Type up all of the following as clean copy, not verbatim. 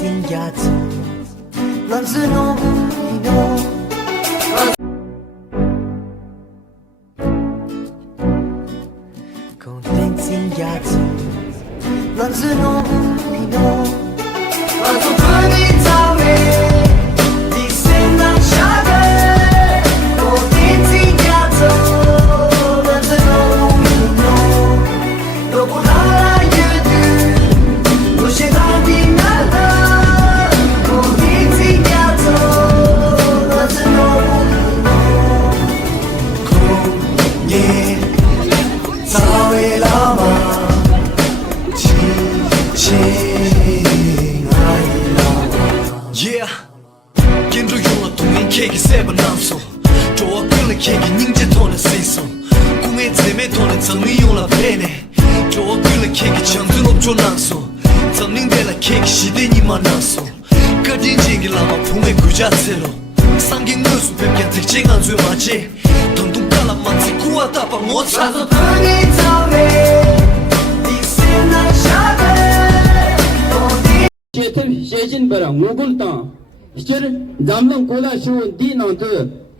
insegnato, non sono buino. Con te insegnato, non sono buino. Quando parli da me, ti sei lasciato, con te insegnato, non sono buino. Dopo la Zamlang kola shun di nang tu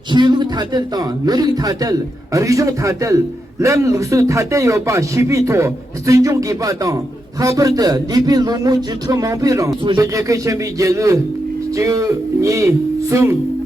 chiluk tatel tang, merik tatel, rijong tatel, lem luksu tatel yo pa shibi to, sinjong ki pa tang, habar de libi lumu jitro mangpi rang, su je ke shenbi jelu, jiu ni sum.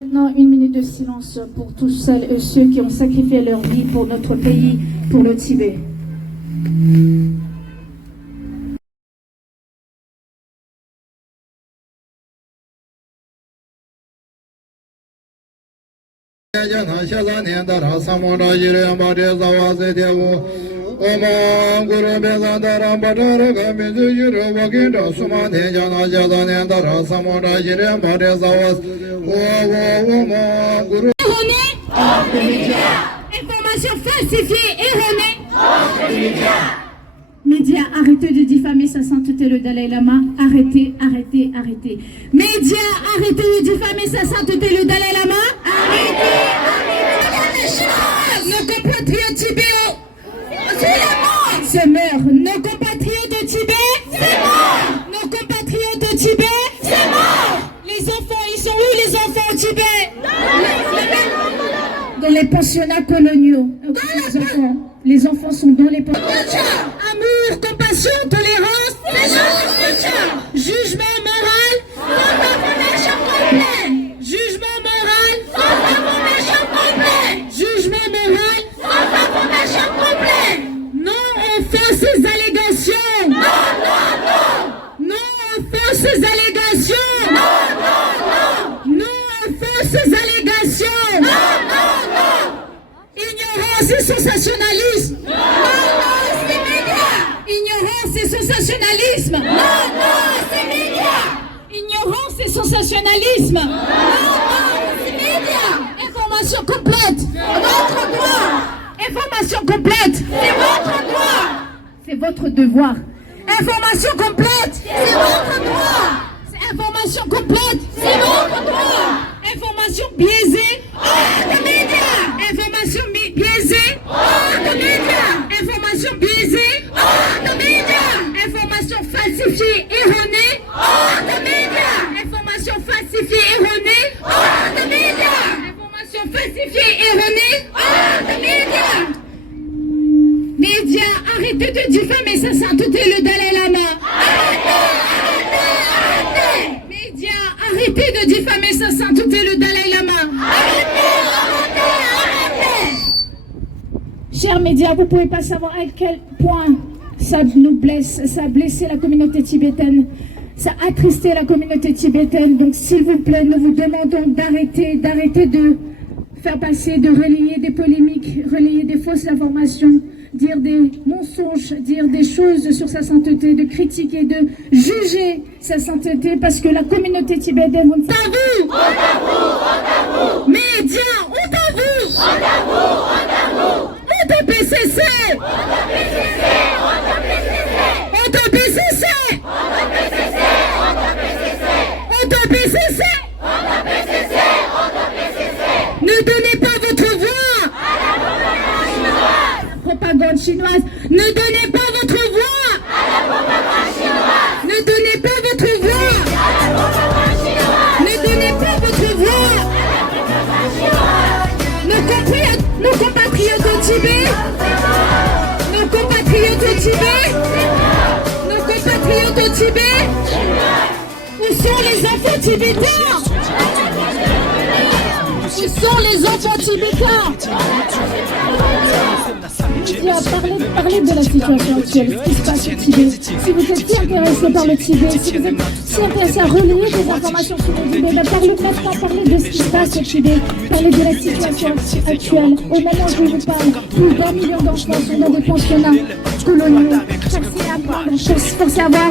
Maintenant, une minute de silence pour tous celles et ceux qui ont sacrifié leur vie pour notre pays, pour le Tibet. Information falsifiée, erronée. Médias, arrêtez de diffamer sa sainteté le Dalai Lama. Arrêtez, arrêtez, arrêtez. Médias, arrêtez de diffamer sa sainteté le Dalai Lama. Arrêtez, arrêtez. Nos compatriotes tibétains, c'est mort. Nos compatriotes de Tibet, c'est mort. Nos compatriotes de Tibet, c'est mort. Les enfants, ils sont où les enfants au Tibet? Dans les pensionnats coloniaux. Les enfants sont dans les pensionnats. Amour, compassion, tolérance, jugement moral, jugement moral, jugement moral, non on fait ces allégations, non on fait ces allégations, non on fait ces allégations, ignorance et sensationnalisme, ignorance et sensationnalisme, ignorance et sensationnalisme, information complète, votre droit, information complète, c'est votre droit, c'est votre devoir, information complète, c'est votre droit, information complète, c'est votre droit, chers médias, vous ne pouvez pas savoir à quel point ça nous blesse, ça a blessé la communauté tibétaine, ça a attristé la communauté tibétaine. Donc s'il vous plaît, nous vous demandons d'arrêter de faire passer, de relayer des polémiques, relayer des fausses informations, dire des mensonges, dire des choses sur sa sainteté, de critiquer, de juger sa sainteté, parce que la communauté tibétaine, on t'a vu, médias, on t'a vu, on t'a PCC, on t'a PCC, on t'a PCC. Ne donnez pas votre voix à la propagande chinoise. Ne donnez pas votre voix à la propagande chinoise. Ne donnez pas votre voix à la propagande chinoise. Ne donnez pas votre voix à la propagande chinoise. Nos compatriotes au Tibet, nos compatriotes au Tibet, nos compatriotes au Tibet, où sont les enfants tibétains? Où sont les enfants tibétains? Parlez de la situation actuelle, ce qui se passe au Tibet. Si vous êtes si intéressé par le Tibet, si vous êtes si intéressé à relayer des informations sur le Tibet, parlez de ce qui se passe au Tibet, parlez de la situation actuelle. Au moment où je vous parle, plus d'1 million d'enfants sont dans des pensionnats coloniaux, forcés à avoir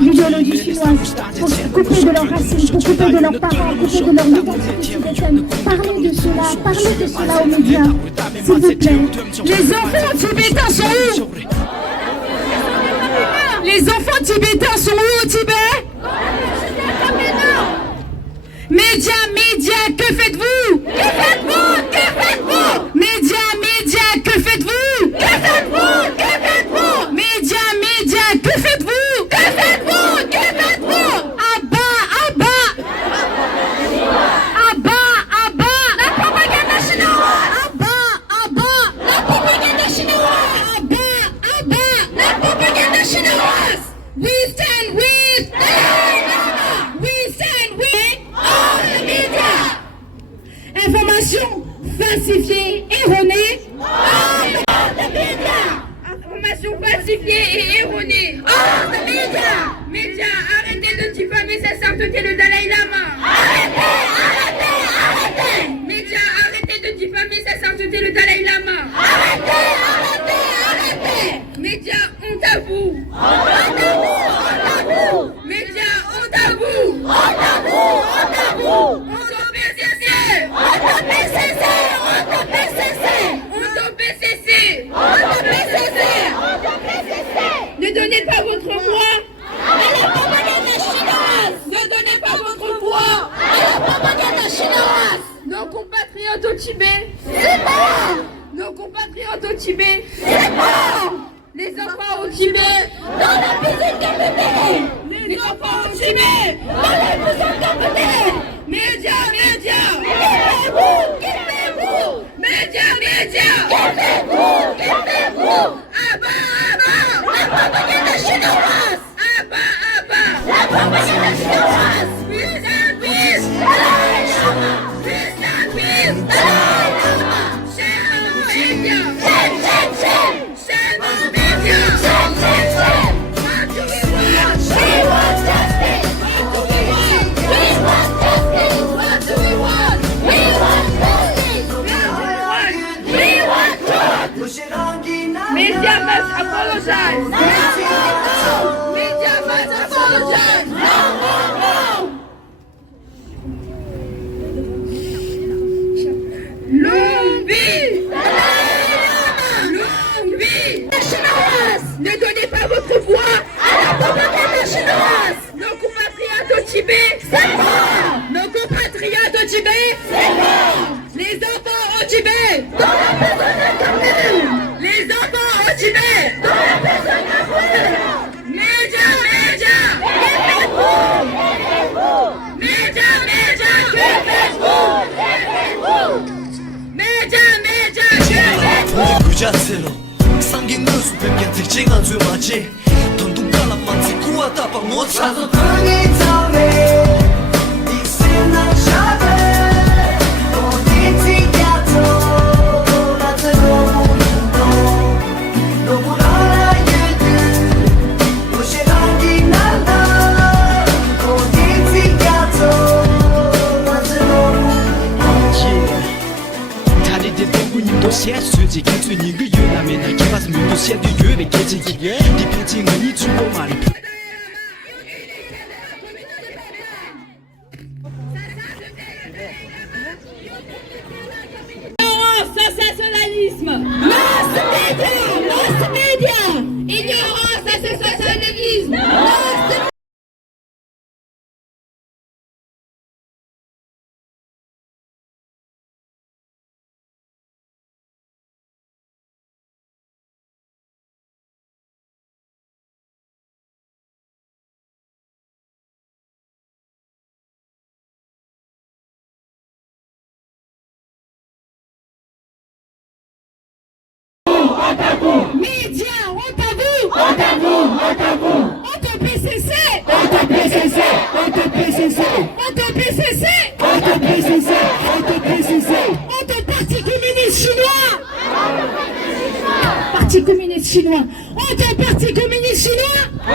l'idéologie chinoise, pour se couper de leurs racines, pour couper de leurs parents, couper de leur identité tibétaine. Parlez de cela aux médias, s'il vous plaît. Les enfants tibétains sont où? Les enfants tibétains sont où au Tibet? Médias, que faites-vous? Que faites-vous? Que faites-vous? Médias, que faites-vous? Que faites-vous? Que faites-vous? Médias, que faites-vous? Que faites-vous? Que faites-vous? À bas! La propagande chinoise! À bas! La propagande chinoise! À bas! La propagande chinoise! We stand with the Dalai Lama! We stand with all the media! Information falsifiée, erronée. All the media! Information falsifiée et erronée. All the media! Médias, arrêtez de diffamer sa sainteté le Dalai Lama! Arrêtez! Médias, arrêtez de diffamer sa sainteté le Dalai Lama! Arrêtez! Médias, honte à vous! Médias, honte à vous! Ne donnez pas votre voix à la propagande chinoise! Ne donnez pas votre voix à la propagande chinoise! Nos compatriotes au Tibet, c'est mort! Nos compatriotes au Tibet, c'est mort! Les enfants au Tibet, dans la petite communauté! Les enfants au Tibet, dans la petite communauté! Médias! Qu'est-ce Médias! Qu'est-ce À bas! La propagande chinoise! À bas! La propagande chinoise! Peace and peace! Dalai Lama! Peace and peace! Dalai Lama! Shame on India! Shame on India! What do we want? We want justice! What do we want? We want justice! What do we want? We want justice! We want truth! Media must apologize! Media must apologize! No! Longue vie! Longue vie! Ne donnez pas votre voix à la propagande chinoise! Nos compatriotes au Tibet, c'est mort! Nos compatriotes au Tibet, c'est mort! Les enfants au Tibet, dans la personne commune! Les enfants au Tibet, dans la personne commune! Médias! Que faites-vous? Médias! Que faites-vous? Médias! Que faites-vous? 그 자체로 상긴 모습 뵙게 특징한 주마지 던둥 깔아만 지구와 다방 못하고 방이 타네 이신난 샤베 어디 튀겨도 나도 pas ça à l'église. Médias, on t'a vu. On t'a vu, on t'a vu. On te PCC. On te PCC. On te PCC. On te PCC. On te PCC. On te PCC. On te Parti communiste chinois. Parti communiste chinois. On te Parti communiste chinois. On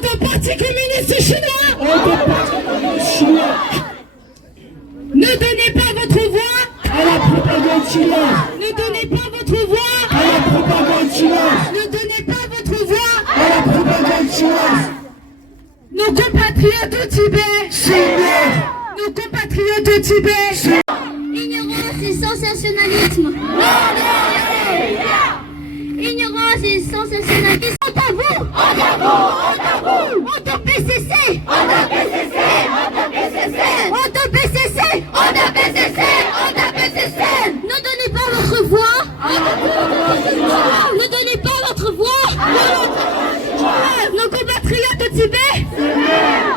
te Parti communiste chinois. On te Parti communiste chinois. Ne donnez pas votre voix à la propagande chinoise. Ne donnez pas votre voix à la propagande chinoise. Ne donnez pas votre voix à la propagande chinoise. Nos compatriotes au Tibet. Nos compatriotes au Tibet. Ignorance et sensationnalisme. Ignorance et sensationnalisme. On t'avoue. On t'avoue. On t'avoue. On te PCC. On te PCC. On te PCC. On te PCC. On te PCC. On te PCC. Ne donnez pas votre voix. Ne donnez pas votre voix. Nos compatriotes au Tibet.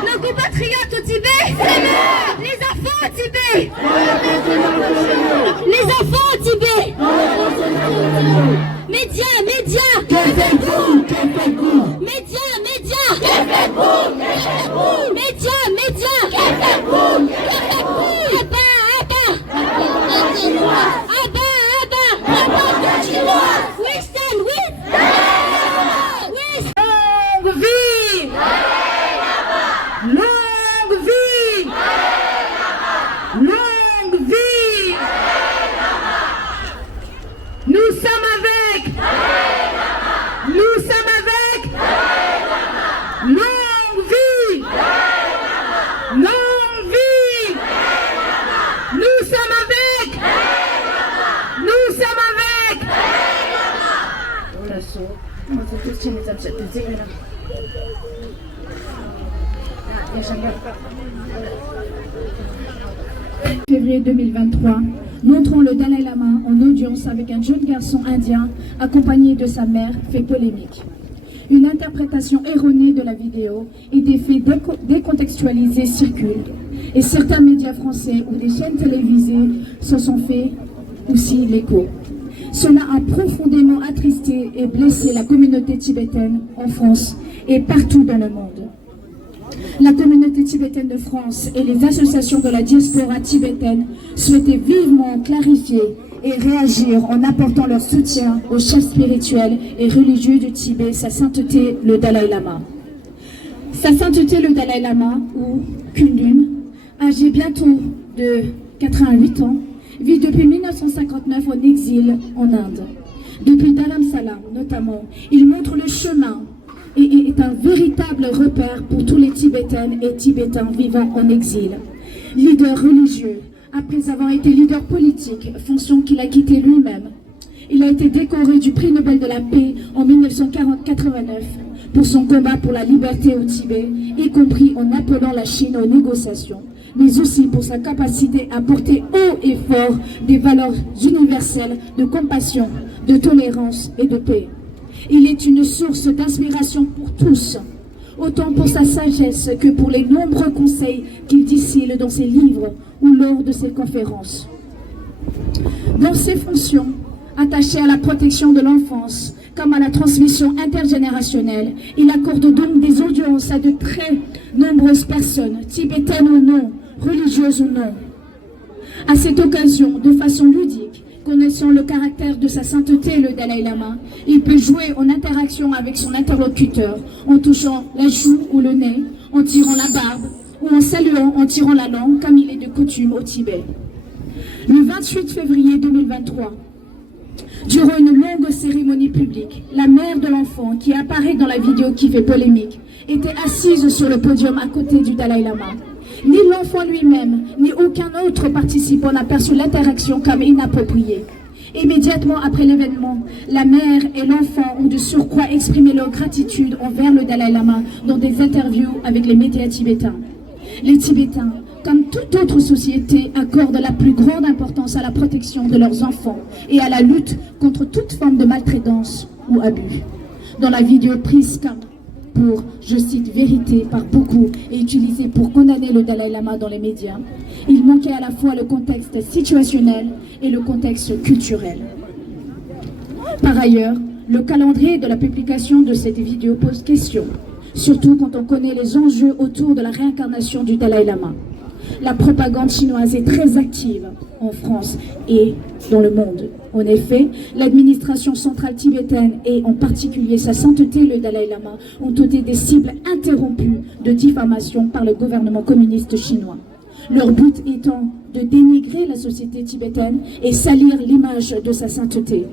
Nos compatriotes au Tibet. Les enfants au Tibet. Les enfants au Tibet. Médias, médias. Que faites-vous? Que faites-vous? Médias, médias. Que faites-vous? Que faites-vous? Médias, médias. Que faites-vous? Que faites-vous? Abba, Abba. Abba, we stand with. Longue vie. Longue vie. Longue vie. Nous sommes avec. Nous sommes avec. Longue vie. Longue vie. Nous sommes avec. Nous sommes avec. Février 2023, montrant le Dalai Lama en audience avec un jeune garçon indien accompagné de sa mère fait polémique. Une interprétation erronée de la vidéo et des faits décontextualisés circulent et certains médias français ou des chaînes télévisées se sont fait aussi l'écho. Cela a profondément attristé et blessé la communauté tibétaine en France et partout dans le monde. La communauté tibétaine de France et les associations de la diaspora tibétaine souhaitaient vivement clarifier et réagir en apportant leur soutien au chef spirituel et religieux du Tibet, sa sainteté le Dalai Lama. Sa sainteté le Dalai Lama, ou Kundum, âgé bientôt de 88 ans, vit depuis 1959 en exil en Inde. Depuis Dharamsala notamment, il montre le chemin et est un véritable repère pour tous les Tibétaines et Tibétains vivant en exil. Leader religieux, après avoir été leader politique, fonction qu'il a quittée lui-même. Il a été décoré du prix Nobel de la paix en 1989 pour son combat pour la liberté au Tibet, y compris en appelant la Chine aux négociations, mais aussi pour sa capacité à porter haut et fort des valeurs universelles de compassion, de tolérance et de paix. Il est une source d'inspiration pour tous, autant pour sa sagesse que pour les nombreux conseils qu'il distille dans ses livres ou lors de ses conférences. Dans ses fonctions, attachées à la protection de l'enfance comme à la transmission intergénérationnelle, il accorde donc des audiences à de très nombreuses personnes, tibétaines ou non, religieuses ou non. À cette occasion, de façon ludique, connaissant le caractère de sa sainteté, le Dalai Lama, il peut jouer en interaction avec son interlocuteur, en touchant la joue ou le nez, en tirant la barbe, ou en saluant en tirant la langue, comme il est de coutume au Tibet. Le 28 février 2023, durant une longue cérémonie publique, la mère de l'enfant, qui apparaît dans la vidéo qui fait polémique, était assise sur le podium à côté du Dalai Lama. Ni l'enfant lui-même, ni aucun autre participant n'a perçu l'interaction comme inappropriée. Immédiatement après l'événement, la mère et l'enfant ont de surcroît exprimé leur gratitude envers le Dalai Lama dans des interviews avec les médias tibétains. Les Tibétains, comme toute autre société, accordent la plus grande importance à la protection de leurs enfants et à la lutte contre toute forme de maltraitance ou abus. Dans la vidéo prise comme pour, je cite, vérité par beaucoup et utilisée pour condamner le Dalai Lama dans les médias, il manquait à la fois le contexte situationnel et le contexte culturel. Par ailleurs, le calendrier de la publication de cette vidéo pose question, surtout quand on connaît les enjeux autour de la réincarnation du Dalai Lama. La propagande chinoise est très active en France et dans le monde. En effet, l'administration centrale tibétaine et en particulier sa sainteté, le Dalai Lama, ont été des cibles interrompues de diffamation par le gouvernement communiste chinois. Leur but étant de dénigrer la société tibétaine et salir l'image de sa sainteté.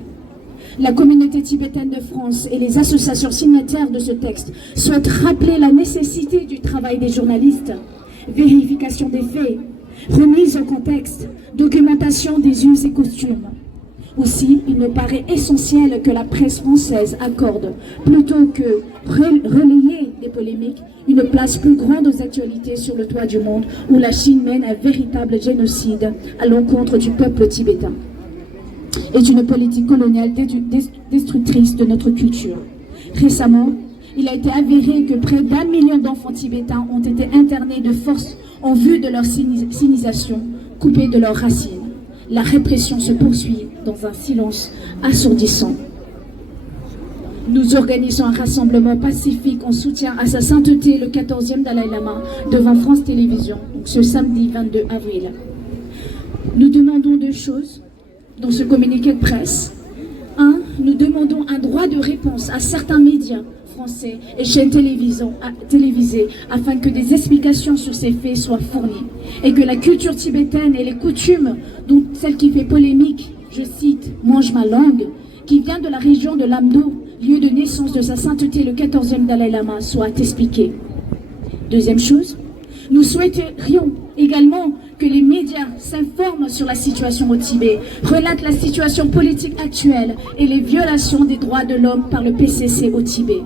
La communauté tibétaine de France et les associations signataires de ce texte souhaitent rappeler la nécessité du travail des journalistes, vérification des faits, remise en contexte, documentation des us et coutumes. Aussi, il me paraît essentiel que la presse française accorde, plutôt que relayer des polémiques, une place plus grande aux actualités sur le toit du monde où la Chine mène un véritable génocide à l'encontre du peuple tibétain et d'une politique coloniale destructrice de notre culture. Récemment, il a été avéré que près d'1 million d'enfants tibétains ont été internés de force en vue de leur sinisation, coupés de leurs racines. La répression se poursuit dans un silence assourdissant. Nous organisons un rassemblement pacifique en soutien à sa sainteté, le 14e Dalai Lama, devant France Télévisions, donc ce samedi 22 avril. Nous demandons 2 choses dans ce communiqué de presse. 1. Nous demandons un droit de réponse à certains médias français et chaînes télévisées afin que des explications sur ces faits soient fournies et que la culture tibétaine et les coutumes, dont celle qui fait polémique, je cite, « mange ma langue », qui vient de la région de Lamdo, lieu de naissance de sa sainteté le 14e Dalai Lama, soient expliquées. Deuxième chose, nous souhaiterions également que les médias s'informent sur la situation au Tibet, relatent la situation politique actuelle et les violations des droits de l'homme par le PCC au Tibet.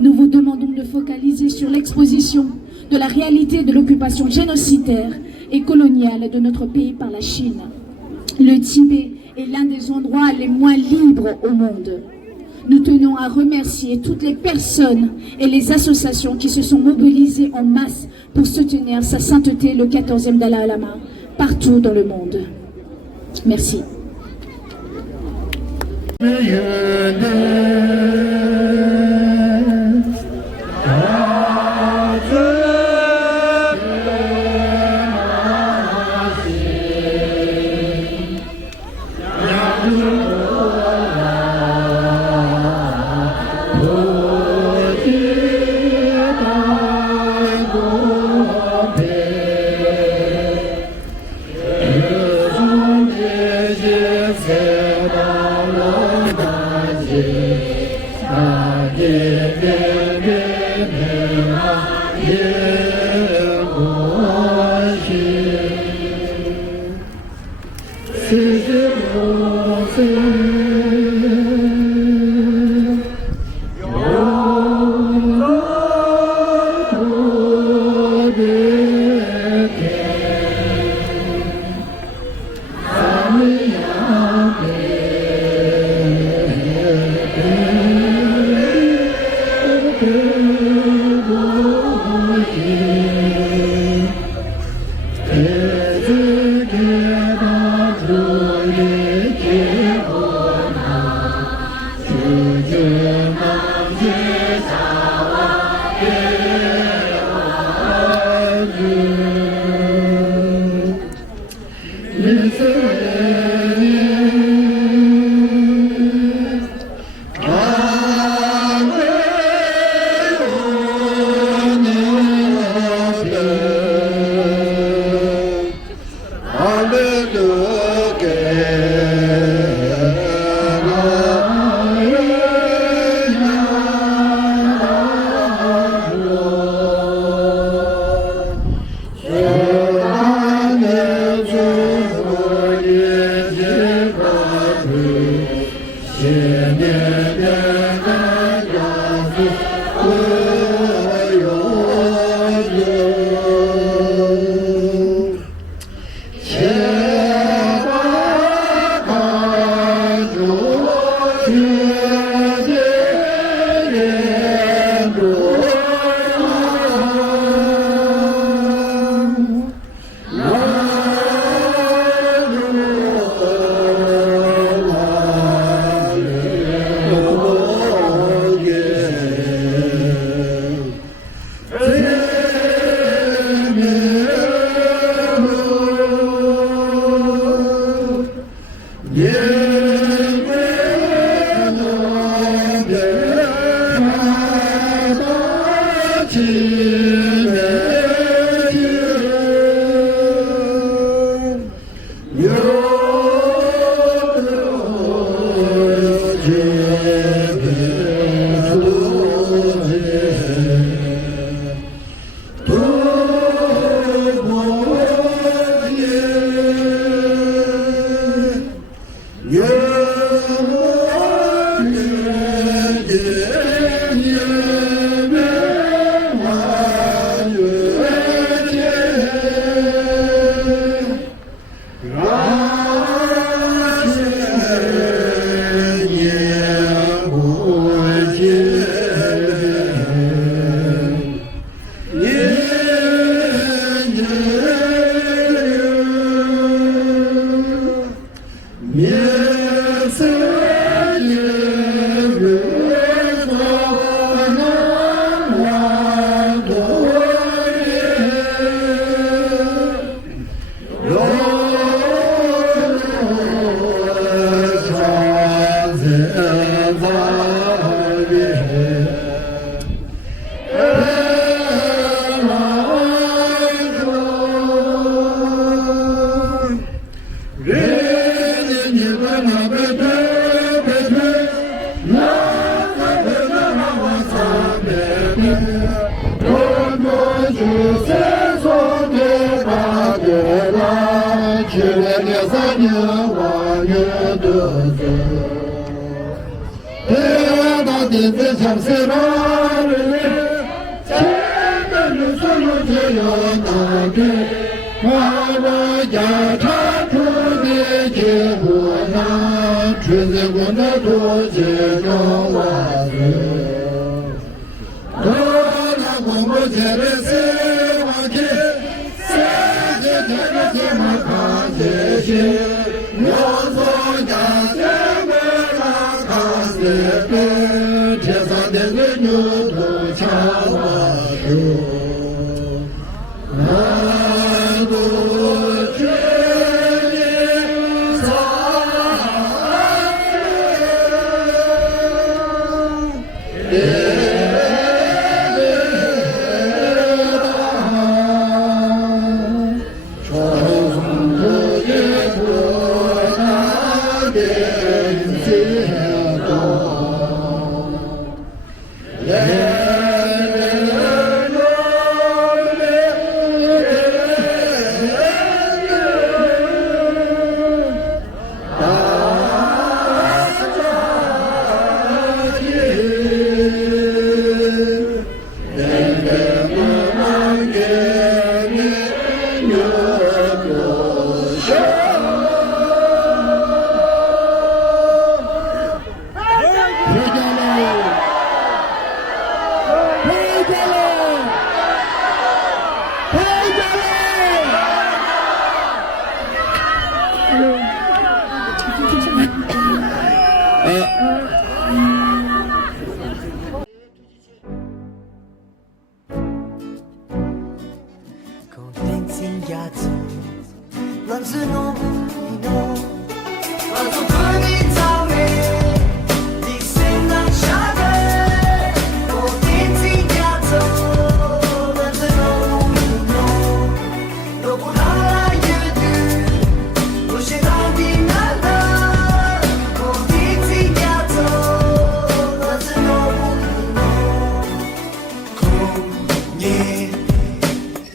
Nous vous demandons de focaliser sur l'exposition de la réalité de l'occupation génocidaire et coloniale de notre pays par la Chine. Le Tibet est l'un des endroits les moins libres au monde. Nous tenons à remercier toutes les personnes et les associations qui se sont mobilisées en masse pour soutenir sa sainteté, le 14e Dalai Lama, partout dans le monde. Merci.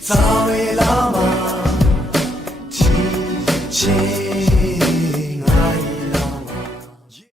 早。